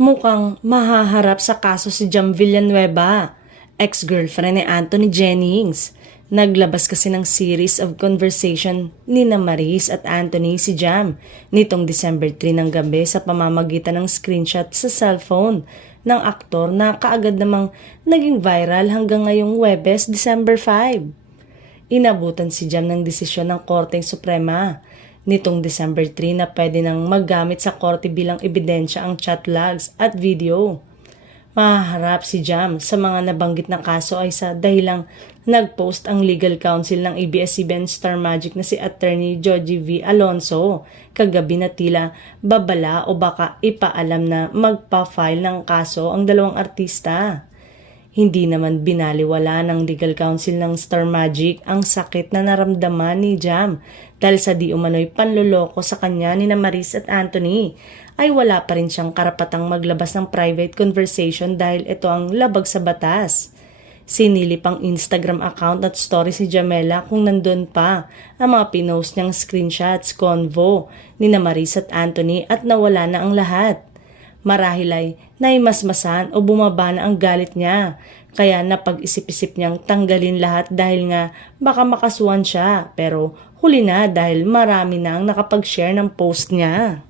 Mukhang mahaharap sa kaso si Jam Villanueva, ex-girlfriend ni Anthony Jennings. Naglabas kasi ng series of conversation ni Maris at Anthony si Jam nitong December 3 ng gabi sa pamamagitan ng screenshot sa cellphone ng aktor na kaagad namang naging viral hanggang ngayong Huwebes, December 5. Inabutan si Jam ng desisyon ng Korteng Suprema nitong December 3 na pwede nang maggamit sa korte bilang ebidensya ang chat logs at video. Mahaharap si Jam sa mga nabanggit na kaso ay sa dahilang nag-post ang legal counsel ng ABS-CBN Star Magic na si Attorney Georgie V. Alonso kagabi na tila babala o baka ipaalam na magpa-file ng kaso ang dalawang artista. Hindi naman binaliwala ng legal counsel ng Star Magic ang sakit na naramdaman ni Jam dahil sa di umano'y panloloko sa kanya ni Maris at Anthony ay wala pa rin siyang karapatang maglabas ng private conversation dahil ito ang labag sa batas. Sinilip ang Instagram account at story si Jamela kung nandun pa ang mga pinost niyang screenshots, convo ni Maris at Anthony at nawala na ang lahat. Marahil ay naimasmasan o bumaba na ang galit niya. Kaya napag-isip-isip niyang tanggalin lahat dahil nga baka makasuhan siya. Pero huli na dahil marami na ang nakapag-share ng post niya.